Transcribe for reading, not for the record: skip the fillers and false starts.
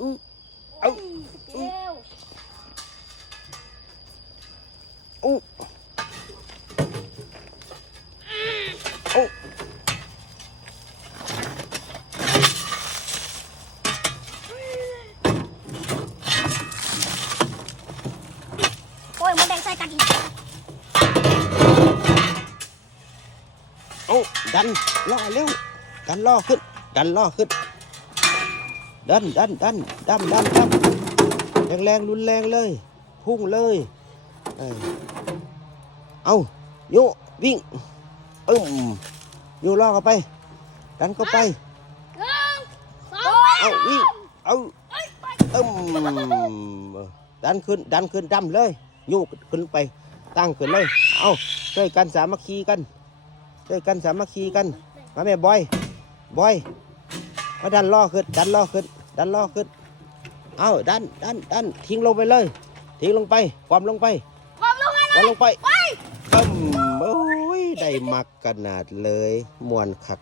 เอาโอ้โอ้โอ้ยมดแดงใส่กันอีกเอาดันล่อเร็วดันล่อขึ้นดันล่อขึ้นดันแรงรุนแรงเลยพุ่งเลยเอาโยวิ่งโยล่อเข้าไปดันเข้าไปเอาวิ่งเอาดันขึ้นดำเลยโยขึ้นไปตั้งขึ้นเลยเอาช่วยกันสามัคคีกันมาแม่บอยมาดันล่อขึ้นเอาดันทิ้งลงไปเลยความลงไปโอ้ยได้มักขนาดเลยมวนคัก